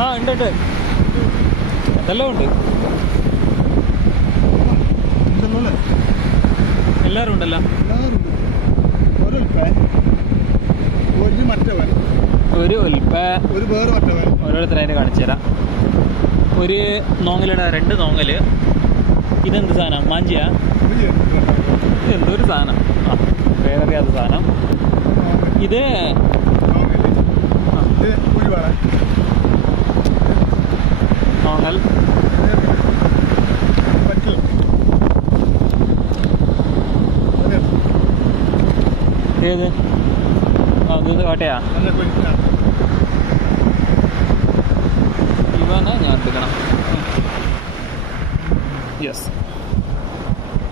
ആ ഉണ്ട് ഉണ്ട്. എന്തെല്ലാം ഉണ്ട്. എല്ലാവരും ഉണ്ടല്ലോ. ഒരു ഒൽപ്പ. ഒരു വേറെ ഓരോരുത്തരെ അതിന് കാണിച്ചു തരാം. ഒരു നോങ്ങലിട രണ്ട് നോങ്ങൽ. ഇതെന്ത് സാധനം? മാഞ്ചിയ? എന്തൊരു സാധനം? ആ അറിയാത്ത സാധനം. ഇത് ഇത് കുഴിവാണ് നോങ്ങൽ പറ്റില്ല. ഏത്? ആ ഇത് കോട്ടയാ? ഇവനെ ഞാൻ എടുക്കണം. യെസ്